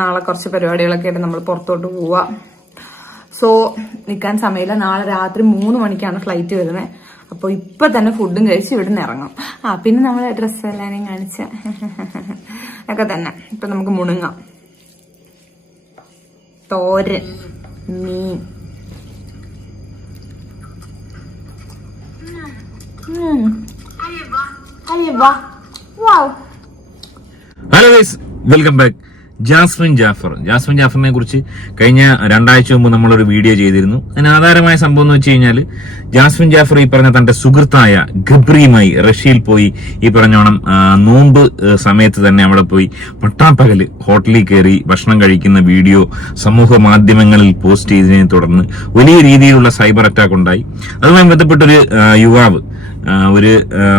നാളെ കുറച്ച് പരിപാടികളൊക്കെ ആയിട്ട് നമ്മൾ പുറത്തോട്ട് പോവാ. സോ നിൽക്കാൻ സമയമില്ല. നാളെ രാത്രി മൂന്ന് മണിക്കാണ് ഫ്ലൈറ്റ് വരുന്നത് അപ്പോൾ ഇപ്പൊ തന്നെ ഫുഡും കഴിച്ച് ഇവിടെ നിന്ന് ഇറങ്ങും. ആ പിന്നെ നമ്മൾ ഡ്രസ്സ് എല്ലാവരെയും കാണിച്ച. ഒക്കെ തന്നെ. ഇപ്പൊ നമുക്ക് മുണുങ്ങാം. തോരൻ മീൻ. Hello guys welcome back Jasmine Jafar. Jasmine ജാഫറിനെ കുറിച്ച് കഴിഞ്ഞ രണ്ടാഴ്ച മുമ്പ് നമ്മളൊരു വീഡിയോ ചെയ്തിരുന്നു. അതിന് ആധാരമായ സംഭവം എന്ന് വെച്ച് കഴിഞ്ഞാൽ ജാസ്മിൻ ജാഫർ ഈ പറഞ്ഞ തന്റെ സുഹൃത്തായ ഗബ്രിയുമായി റഷ്യയിൽ പോയി ഈ പറഞ്ഞോണം നോമ്പ് സമയത്ത് തന്നെ അവിടെ പോയി പട്ടാപ്പകൽ ഹോട്ടലിൽ കയറി ഭക്ഷണം കഴിക്കുന്ന വീഡിയോ സമൂഹ മാധ്യമങ്ങളിൽ പോസ്റ്റ് ചെയ്തതിനെ തുടർന്ന് വലിയ രീതിയിലുള്ള സൈബർ അറ്റാക്ക് ഉണ്ടായി. അതുമായി ബന്ധപ്പെട്ടൊരു യുവാവ് ഒരു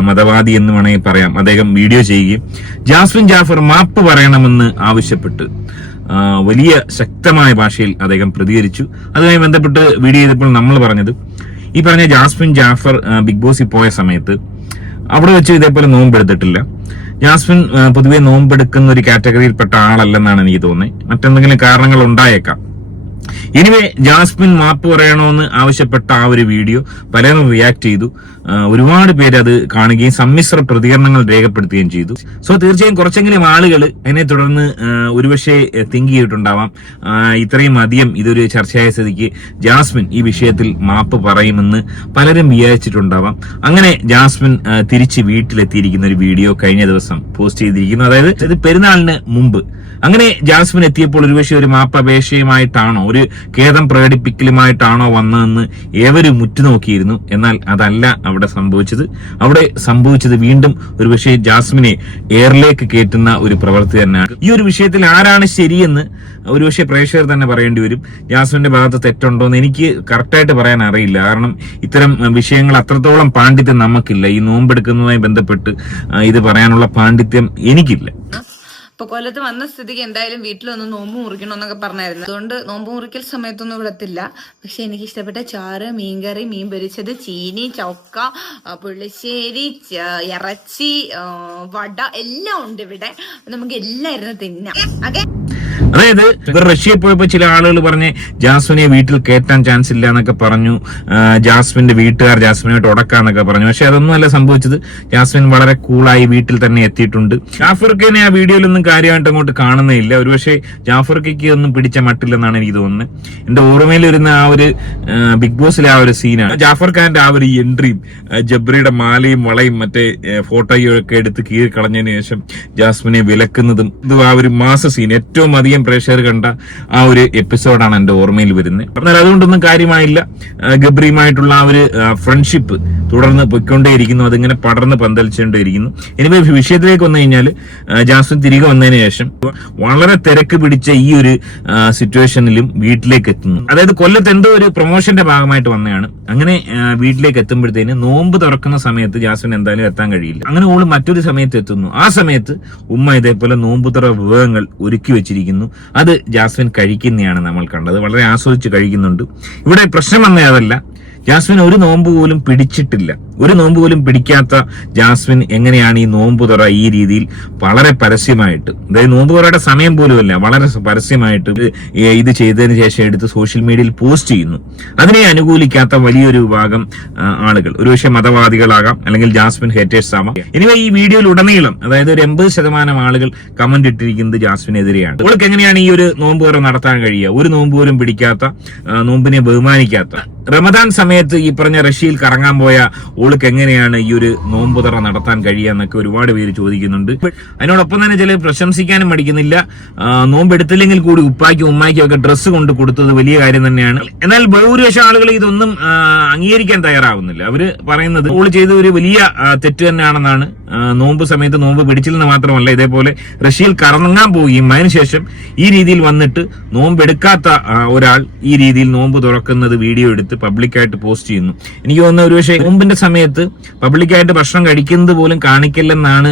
മതവാദി എന്ന് വേണമെങ്കിൽ പറയാം. അദ്ദേഹം വീഡിയോ ചെയ്യുകയും ജാസ്മിൻ ജാഫർ മാപ്പ് പറയണമെന്ന് ആവശ്യപ്പെട്ട് വലിയ ശക്തമായ ഭാഷയിൽ അദ്ദേഹം പ്രതികരിച്ചു. അതുമായി ബന്ധപ്പെട്ട് വീഡിയോ ചെയ്തപ്പോൾ നമ്മൾ പറഞ്ഞത് ഈ പറഞ്ഞ ജാസ്മിൻ ജാഫർ ബിഗ് ബോസിൽ പോയ സമയത്ത് അവിടെ വെച്ച് ഇതേപോലെ നോമ്പെടുത്തിട്ടില്ല. ജാസ്മിൻ പൊതുവെ നോമ്പെടുക്കുന്ന ഒരു കാറ്റഗറിയിൽപ്പെട്ട ആളല്ലെന്നാണ് എനിക്ക് തോന്നുന്നത്. മറ്റെന്തെങ്കിലും കാരണങ്ങൾ ഉണ്ടായേക്കാം. എനിവേ ജാസ്മിൻ മാപ്പ് പറയണമെന്ന് ആവശ്യപ്പെട്ട ആ ഒരു വീഡിയോ പലരും റിയാക്ട് ചെയ്തു. ഒരുപാട് പേര് അത് കാണുകയും സമ്മിശ്ര പ്രതികരണങ്ങൾ രേഖപ്പെടുത്തുകയും ചെയ്തു. സോ തീർച്ചയായും കുറച്ചെങ്കിലും ആളുകൾ അതിനെ തുടർന്ന് ഒരുപക്ഷെ തിങ്ക് ചെയ്തിട്ടുണ്ടാവാം. ഇത്രയും അധികം ഇതൊരു ചർച്ചയായ സ്ഥിതിക്ക് ജാസ്മിൻ ഈ വിഷയത്തിൽ മാപ്പ് പറയുമെന്ന് പലരും വിചാരിച്ചിട്ടുണ്ടാവാം. അങ്ങനെ ജാസ്മിൻ തിരിച്ച് വീട്ടിലെത്തിയിരിക്കുന്ന ഒരു വീഡിയോ കഴിഞ്ഞ ദിവസം പോസ്റ്റ് ചെയ്തിരിക്കുന്നു. അതായത് പെരുന്നാളിന് മുമ്പ്. അങ്ങനെ ജാസ്മിൻ എത്തിയപ്പോൾ ഒരുപക്ഷെ ഒരു മാപ്പപേക്ഷയുമായിട്ടാണോ ഒരു ഖേദം പ്രകടിപ്പിക്കലുമായിട്ടാണോ വന്നതെന്ന് ഏവരും ഉറ്റുനോക്കിയിരുന്നു. എന്നാൽ അതല്ല അവിടെ സംഭവിച്ചത്. അവിടെ സംഭവിച്ചത് വീണ്ടും ഒരു പക്ഷേ ജാസ്മിനെ എയറിലേക്ക് കയറ്റുന്ന ഒരു പ്രവൃത്തി തന്നെയാണ്. ഈ ഒരു വിഷയത്തിൽ ആരാണ് ശരിയെന്ന് ഒരുപക്ഷെ പ്രേക്ഷകർ തന്നെ പറയേണ്ടി വരും. ജാസ്മിന്റെ ഭാഗത്ത് തെറ്റുണ്ടോ എന്ന് എനിക്ക് കറക്റ്റായിട്ട് പറയാൻ അറിയില്ല. കാരണം ഇത്തരം വിഷയങ്ങൾ അത്രത്തോളം പാണ്ഡിത്യം നമുക്കില്ല. ഈ നോമ്പെടുക്കുന്നതുമായി ബന്ധപ്പെട്ട് ഇത് പറയാനുള്ള പാണ്ഡിത്യം എനിക്കില്ല. ഇപ്പൊ കൊല്ലത്ത് വന്ന സ്ഥിതിക്ക് എന്തായാലും വീട്ടിലൊന്ന് നോമ്പ് മുറിക്കണം എന്നൊക്കെ പറഞ്ഞായിരുന്നു. അതുകൊണ്ട് നോമ്പ് മുറിക്കൽ സമയത്തൊന്നും ഇവിടത്തില്ല പക്ഷെ എനിക്ക് ഇഷ്ടപ്പെട്ട ചാറ് മീൻകറി മീൻ പൊരിച്ചത് ചീനി ചൊക്ക പുളിശ്ശേരി ഇറച്ചി വട എല്ലാം ഉണ്ട് ഇവിടെ. നമുക്ക് എല്ലാം ഇരുന്ന് തിന്നാം. ഓക്കെ? അതായത് ഇവർ റഷ്യയിൽ പോയപ്പോ ചില ആളുകൾ പറഞ്ഞ് ജാസ്മിനെ വീട്ടിൽ കയറ്റാൻ ചാൻസ് ഇല്ല എന്നൊക്കെ പറഞ്ഞു. ജാസ്മിന്റെ വീട്ടുകാർ ജാസ്മിനായിട്ട് ഉടക്കാന്നൊക്കെ പറഞ്ഞു. പക്ഷെ അതൊന്നും അല്ല സംഭവിച്ചത്. ജാസ്മിൻ വളരെ കൂളായി വീട്ടിൽ തന്നെ എത്തിയിട്ടുണ്ട്. ജാഫർക്കനെ ആ വീഡിയോയിലൊന്നും കാര്യമായിട്ട് അങ്ങോട്ട് കാണുന്നില്ല ഒരുപക്ഷെ ജാഫർക്കയ്ക്ക് ഒന്നും പിടിച്ച മട്ടില്ലെന്നാണ് എനിക്ക് തോന്നുന്നത്. എന്റെ ഓർമ്മയിൽ വരുന്ന ആ ഒരു ബിഗ് ബോസിലെ ആ ഒരു സീനാണ് ജാഫർ ഖാന്റെ ആ ഒരു എൻട്രിയും ജബ്രിയുടെ മാലയും വളയും മറ്റേ ഫോട്ടോയും ഒക്കെ എടുത്ത് കീറി കളഞ്ഞതിന് ശേഷം ജാസ്മിനെ വിലക്കുന്നതും ഇത് ആ ഒരു മാസ സീൻ ഏറ്റവും അധികം പ്രേക്ഷകർ കണ്ട ആ ഒരു എപ്പിസോഡാണ് എന്റെ ഓർമ്മയിൽ വരുന്നത്. എന്നാൽ അതുകൊണ്ടൊന്നും കാര്യമായില്ല. ഗബ്രിയുമായിട്ടുള്ള ആ ഒരു ഫ്രണ്ട്ഷിപ്പ് തുടർന്ന് പൊയ്ക്കൊണ്ടേയിരിക്കുന്നു. അതിങ്ങനെ പടർന്ന് പന്തലിച്ചുകൊണ്ടേയിരിക്കുന്നു. ഇനിയിപ്പോ വിഷയത്തിലേക്ക് വന്നു കഴിഞ്ഞാൽ ജാസ്മിൻ തിരികെ വന്നതിന് ശേഷം വളരെ തിരക്ക് പിടിച്ച ഈ ഒരു സിറ്റുവേഷനിലും വീട്ടിലേക്ക് എത്തുന്നു. അതായത് കൊല്ലത്ത് എന്തോ ഒരു പ്രൊമോഷന്റെ ഭാഗമായിട്ട് വന്നതാണ്. അങ്ങനെ വീട്ടിലേക്ക് എത്തുമ്പോഴത്തേന് നോമ്പ് തുറക്കുന്ന സമയത്ത് ജാസ്മിൻ എന്തായാലും എത്താൻ കഴിയില്ല. അങ്ങനെ ഓൾ മറ്റൊരു സമയത്ത് എത്തുന്നു. ആ സമയത്ത് ഉമ്മ ഇതേപോലെ നോമ്പ് വിഭവങ്ങൾ ഒരുക്കി വെച്ചിരിക്കുന്നു. അത് ജാസ്മിൻ കഴിക്കുന്നതാണ് നമ്മൾ കണ്ടത്. വളരെ ആസ്വദിച്ച് കഴിക്കുന്നുണ്ട്. ഇവിടെ പ്രശ്നം വന്നേ അതല്ല. ജാസ്മിൻ ഒരു നോമ്പ് പോലും പിടിച്ചിട്ടില്ല. ഒരു നോമ്പ് പോലും പിടിക്കാത്ത ജാസ്മിൻ എങ്ങനെയാണ് ഈ നോമ്പ് തുറ ഈ രീതിയിൽ വളരെ പരസ്യമായിട്ട് അതായത് നോമ്പ് തുറയുടെ സമയം പോലുമല്ല വളരെ പരസ്യമായിട്ട് ഇത് ചെയ്തതിന് ശേഷം എടുത്ത് സോഷ്യൽ മീഡിയയിൽ പോസ്റ്റ് ചെയ്യുന്നു. അതിനെ അനുകൂലിക്കാത്ത വലിയൊരു വിഭാഗം ആളുകൾ. ഒരുപക്ഷെ മതവാദികളാകാം അല്ലെങ്കിൽ ജാസ്മിൻ ഹേറ്റേഴ്സ് ആവാം. ഇനിവ ഈ വീഡിയോയിൽ ഉടനീളം അതായത് ഒരു എൺപത് ശതമാനം ആളുകൾ കമന്റ് ഇട്ടിരിക്കുന്നത് ജാസ്മിനെതിരെയാണ്. അവൾക്ക് എങ്ങനെയാണ് ഈ ഒരു നോമ്പ് തുറ നടത്താൻ കഴിയുക? ഒരു നോമ്പ് പോലും പിടിക്കാത്ത നോമ്പിനെ ബഹുമാനിക്കാത്ത. റമദാൻ സമയത്ത് ഈ പറഞ്ഞ റഷ്യയിൽ കറങ്ങാൻ പോയ ഓൾക്ക് എങ്ങനെയാണ് ഈ ഒരു നോമ്പുതറ നടത്താൻ കഴിയുക എന്നൊക്കെ ഒരുപാട് പേര് ചോദിക്കുന്നുണ്ട്. അതിനോടൊപ്പം തന്നെ ചില പ്രശംസിക്കാനും മടിക്കുന്നില്ല. നോമ്പ് നോമ്പെടുത്തില്ലെങ്കിൽ കൂടി ഉപ്പായ്ക്കും ഉമ്മായ്ക്കും ഒക്കെ ഡ്രസ്സ് കൊണ്ട് കൊടുത്തത് വലിയ കാര്യം തന്നെയാണ്. എന്നാൽ ബഹുരക്ഷ ആളുകൾ ഇതൊന്നും അംഗീകരിക്കാൻ തയ്യാറാവുന്നില്ല. അവർ പറയുന്നത് ഓൾ ചെയ്ത ഒരു വലിയ തെറ്റ് തന്നെയാണെന്നാണ്. നോമ്പ് സമയത്ത് നോമ്പ് പിടിച്ചില്ലെന്ന് മാത്രമല്ല ഇതേപോലെ റഷ്യയിൽ കറങ്ങാൻ പോവുകയും അതിനുശേഷം ഈ രീതിയിൽ വന്നിട്ട് നോമ്പെടുക്കാത്ത ഒരാൾ ഈ രീതിയിൽ നോമ്പ് തുറക്കുന്നത് വീഡിയോ എടുത്ത് പബ്ലിക്കായിട്ട് പോസ്റ്റ് ചെയ്യുന്നു. എനിക്ക് തോന്നുന്ന ഒരു പക്ഷേ നോമ്പിന്റെ പബ്ലിക്കായിട്ട് ഭക്ഷണം കഴിക്കുന്നത് പോലും കാണിക്കില്ലെന്നാണ്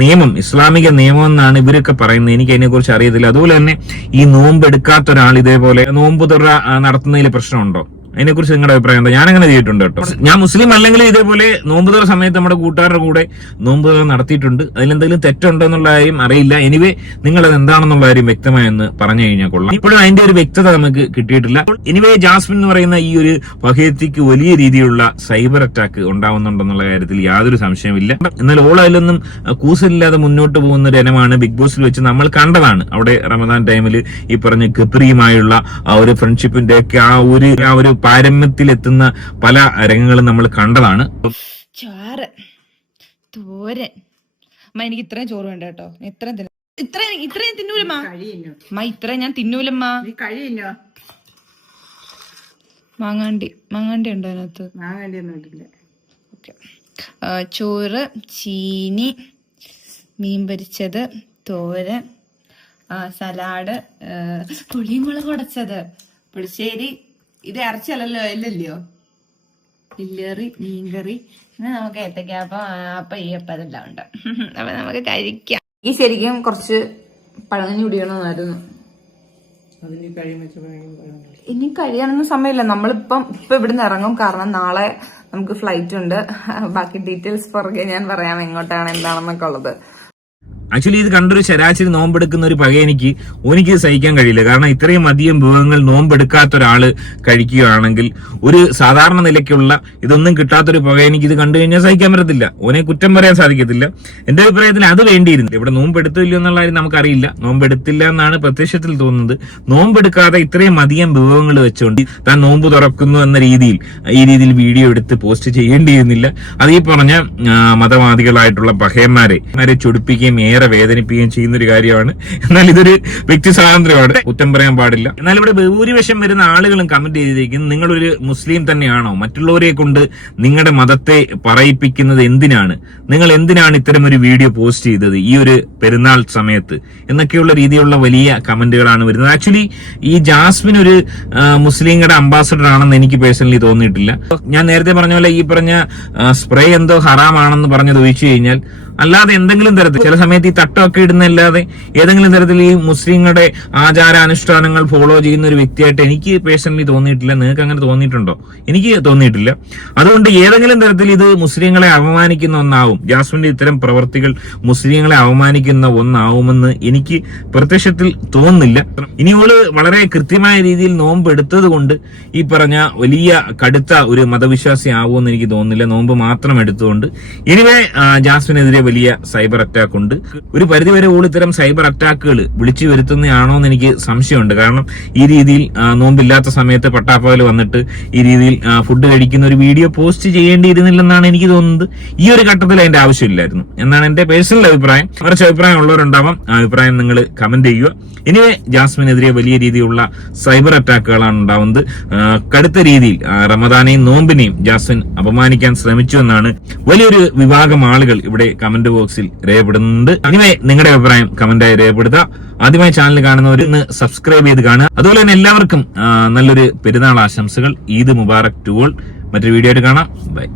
നിയമം ഇസ്ലാമിക നിയമം എന്നാണ് ഇവരൊക്കെ പറയുന്നത്. എനിക്ക് അതിനെക്കുറിച്ച് അറിയത്തില്ല. അതുപോലെ തന്നെ ഈ നോമ്പ് എടുക്കാത്ത ഒരാൾ ഇതേപോലെ നോമ്പ് തുറ നടത്തുന്നതിൽ പ്രശ്നമുണ്ടോ? അതിനെക്കുറിച്ച് നിങ്ങളുടെ അഭിപ്രായം എന്താ? ഞാൻ അങ്ങനെ ചെയ്തിട്ടുണ്ട് കേട്ടോ. ഞാൻ മുസ്ലിം അല്ലെങ്കിൽ ഇതേപോലെ നോമ്പ് തുറ സമയത്ത് നമ്മുടെ കൂട്ടുകാരുടെ കൂടെ നോമ്പ് തുറ നടത്തിയിട്ടുണ്ട്. അതിലെന്തെങ്കിലും തെറ്റുണ്ടോ എന്നുള്ള കാര്യം അറിയില്ല. എനിവേ നിങ്ങൾ അത് എന്താണെന്നുള്ള കാര്യം വ്യക്തമായി എന്ന് പറഞ്ഞു കഴിഞ്ഞാൽ കൊള്ളാം. ഇപ്പോഴും അതിന്റെ ഒരു വ്യക്തത നമുക്ക് കിട്ടിയിട്ടില്ല. എനിവേ ജാസ്മിൻ എന്ന് പറയുന്ന ഈ ഒരു വഹേത്തിക്ക് വലിയ രീതിയിലുള്ള സൈബർ അറ്റാക്ക് ഉണ്ടാവുന്നുണ്ടെന്നുള്ള കാര്യത്തിൽ യാതൊരു സംശയമില്ല എന്നാൽ ഓൾ അതിലൊന്നും കൂസലില്ലാതെ മുന്നോട്ട് പോകുന്ന ഒരു ഇനമാണ് ബിഗ് ബോസിൽ വെച്ച് നമ്മൾ കണ്ടതാണ്. അവിടെ റമദാൻ ടൈമിൽ ഈ പറഞ്ഞ ഖത്രിയുമായുള്ള ആ ഒരു ഫ്രണ്ട്ഷിപ്പിന്റെ ഒക്കെ ആ ഒരു ആ ഒരു പാരമ്യത്തിൽ എത്തുന്ന പല രംഗങ്ങളും നമ്മൾ കണ്ടതാണ്. ചാറ് തോരൻ. അമ്മ എനിക്ക് ഇത്രയും ചോറ് വേണ്ട കേട്ടോ. ഇത്രയും തിന്ന ഇത്രയും ഇത്രയും തിന്നൂലമ്മ. കഴിയുന്നു? അമ്മ ഇത്രയും ഞാൻ തിന്നൂലമ്മ. നീ കഴിയുന്നോ? മാങ്ങാണ്ടി മാങ്ങാണ്ടി ഉണ്ടോ അതിനകത്ത്? ഞാൻ വേണ്ടിയൊന്നും ഇട്ടില്ല. ഓക്കെ. ചോറ് ചീനി മീൻ പൊരിച്ചത് തോരൻ ആ, സലാഡ് പുളിയും പുളിമുളക് ഉടച്ചത് പുളിശ്ശേരി ഇത് ഇറച്ചിയല്ലല്ലോ ഇല്ലല്ലോ ഇല്ലേറി മീൻകറി. പിന്നെ നമുക്ക് ഏത്തക്കാപ്പം അപ്പം ഈ അപ്പം അതെല്ലാം ഉണ്ട്. അപ്പൊ നമുക്ക് കഴിക്കാം. ഈ ശരിക്കും കുറച്ച് പഴങ്ങഞ്ഞി കുടിക്കണമെന്നായിരുന്നു. ഇനി കഴിയാനൊന്നും സമയമില്ല. നമ്മളിപ്പം ഇപ്പൊ ഇവിടുന്ന് ഇറങ്ങും. കാരണം നാളെ നമുക്ക് ഫ്ലൈറ്റ് ഉണ്ട്. ബാക്കി ഡീറ്റെയിൽസ് പുറകെ ഞാൻ പറയാം എങ്ങോട്ടാണ് എന്താണെന്നൊക്കെ ഉള്ളത്. ആക്ച്വലി ഇത് കണ്ടൊരു ശരാശരി നോമ്പെടുക്കുന്ന ഒരു പക എനിക്ക് സഹിക്കാൻ കഴിയില്ല. കാരണം ഇത്രയും അധികം വിഭവങ്ങൾ നോമ്പെടുക്കാത്ത ഒരാൾ കഴിക്കുകയാണെങ്കിൽ ഒരു സാധാരണ നിലയ്ക്കുള്ള ഇതൊന്നും കിട്ടാത്തൊരു പക എനിക്ക് ഇത് കണ്ടു കഴിഞ്ഞാൽ സഹിക്കാൻ പറ്റത്തില്ല. ഓനെ കുറ്റം പറയാൻ സാധിക്കത്തില്ല. എന്റെ അഭിപ്രായത്തിൽ അത് വേണ്ടിയിരുന്നു. ഇവിടെ നോമ്പെടുത്തില്ല എന്നുള്ള കാര്യം നമുക്കറിയില്ല. നോമ്പെടുത്തില്ല എന്നാണ് പ്രത്യക്ഷത്തിൽ തോന്നുന്നത്. നോമ്പെടുക്കാതെ ഇത്രയും അധികം വിഭവങ്ങൾ വെച്ചുകൊണ്ട് താൻ നോമ്പ് തുറക്കുന്നു എന്ന രീതിയിൽ ഈ രീതിയിൽ വീഡിയോ എടുത്ത് പോസ്റ്റ് ചെയ്യേണ്ടിയിരുന്നില്ല. അത് ഈ പറഞ്ഞ മതവാദികളായിട്ടുള്ള പഹയന്മാരെ ചൊടിപ്പിക്കുകയും ഏറെ വേദനിപ്പിക്കുകയും ചെയ്യുന്ന ഒരു കാര്യമാണ്. എന്നാൽ ഇതൊരു വ്യക്തി സ്വാതന്ത്ര്യമാണ്. കുറ്റം പറയാൻ പാടില്ല. എന്നാൽ ഇവിടെ ഭൂരിപക്ഷം വരുന്ന ആളുകളും കമന്റ് ചെയ്തിരിക്കുന്നു നിങ്ങളൊരു മുസ്ലിം തന്നെയാണോ? മറ്റുള്ളവരെ കൊണ്ട് നിങ്ങളുടെ മതത്തെ പറയിപ്പിക്കുന്നത് എന്തിനാണ്? നിങ്ങൾ എന്തിനാണ് ഇത്തരം ഒരു വീഡിയോ പോസ്റ്റ് ചെയ്തത് ഈ ഒരു പെരുന്നാൾ സമയത്ത്? എന്നൊക്കെയുള്ള രീതിയിലുള്ള വലിയ കമന്റുകളാണ് വരുന്നത്. ആക്ച്വലി ഈ ജാസ്മിൻ ഒരു മുസ്ലിങ്ങളുടെ അംബാസഡർ ആണെന്ന് എനിക്ക് പേഴ്സണലി തോന്നിയിട്ടില്ല. ഞാൻ നേരത്തെ പറഞ്ഞ പോലെ ഈ പറഞ്ഞ സ്പ്രേ എന്തോ ഹറാമാണെന്ന് പറഞ്ഞത് ഒഴിച്ചു കഴിഞ്ഞാൽ അല്ലാതെ എന്തെങ്കിലും തരത്തിൽ ചില സമയത്ത് ഈ തട്ടമൊക്കെ ഇടുന്നല്ലാതെ ഏതെങ്കിലും തരത്തിൽ ഈ മുസ്ലിങ്ങളുടെ ആചാരാനുഷ്ഠാനങ്ങൾ ഫോളോ ചെയ്യുന്ന ഒരു വ്യക്തിയായിട്ട് എനിക്ക് പേഴ്സണലി തോന്നിയിട്ടില്ല. നിങ്ങൾക്ക് അങ്ങനെ തോന്നിയിട്ടുണ്ടോ? എനിക്ക് തോന്നിയിട്ടില്ല. അതുകൊണ്ട് ഏതെങ്കിലും തരത്തിൽ ഇത് മുസ്ലിങ്ങളെ അപമാനിക്കുന്ന ഒന്നാവും. ജാസ്മിന്റെ ഇത്തരം പ്രവർത്തികൾ മുസ്ലിങ്ങളെ അപമാനിക്കുന്ന ഒന്നാവുമെന്ന് എനിക്ക് പ്രത്യക്ഷത്തിൽ തോന്നുന്നില്ല. ഇനി വളരെ കൃത്യമായ രീതിയിൽ നോമ്പ് എടുത്തത് കൊണ്ട് ഈ പറഞ്ഞ വലിയ കടുത്ത ഒരു മതവിശ്വാസി ആവുമെന്ന് എനിക്ക് തോന്നുന്നില്ല. നോമ്പ് മാത്രം എടുത്തുകൊണ്ട്. ഇനിവേ ജാസ്മിനെതിരെ വലിയ സൈബർ അറ്റാക്ക് ഉണ്ട്. ഒരു പരിധിവരെ ഓൾ ഇത്തരം സൈബർ അറ്റാക്കുകൾ വിളിച്ചു വരുത്തുന്നതാണോ എന്ന് എനിക്ക് സംശയമുണ്ട്. കാരണം ഈ രീതിയിൽ നോമ്പില്ലാത്ത സമയത്ത് പട്ടാപ്പകൽ വന്നിട്ട് ഈ രീതിയിൽ ഫുഡ് കഴിക്കുന്ന ഒരു വീഡിയോ പോസ്റ്റ് ചെയ്യേണ്ടിയിരുന്നില്ലെന്നാണ് എനിക്ക് തോന്നുന്നത്. ഈ ഒരു ഘട്ടത്തിൽ അതിന്റെ ആവശ്യമില്ലായിരുന്നു. എന്നാണ് എന്റെ പേഴ്സണൽ അഭിപ്രായം. കുറച്ച് അഭിപ്രായം ഉള്ളവരുണ്ടാവാം. അഭിപ്രായം നിങ്ങൾ കമന്റ് ചെയ്യുക. ഇനിവേ ജാസ്മിനെതിരെ വലിയ രീതിയിലുള്ള സൈബർ അറ്റാക്കുകളാണ് ഉണ്ടാവുന്നത്. കടുത്ത രീതിയിൽ റമദാനെയും നോമ്പിനെയും ജാസ്മിൻ അപമാനിക്കാൻ ശ്രമിച്ചു എന്നാണ് വലിയൊരു വിഭാഗം ആളുകൾ ഇവിടെ ബോക്സിൽ രേഖപ്പെടുന്നത് ആദ്യമായി നിങ്ങളുടെ അഭിപ്രായം കമന്റായി രേഖപ്പെടുത്തുക. ആദ്യമായി ചാനൽ കാണുന്നവർ ഇന്ന് സബ്സ്ക്രൈബ് ചെയ്ത് കാണുക. അതുപോലെ തന്നെ എല്ലാവർക്കും നല്ലൊരു പെരുന്നാൾ ആശംസകൾ. ഈദ് മുബാറക് ടു ഓൾ മറ്റൊരു വീഡിയോ ആയിട്ട് കാണാം. ബൈ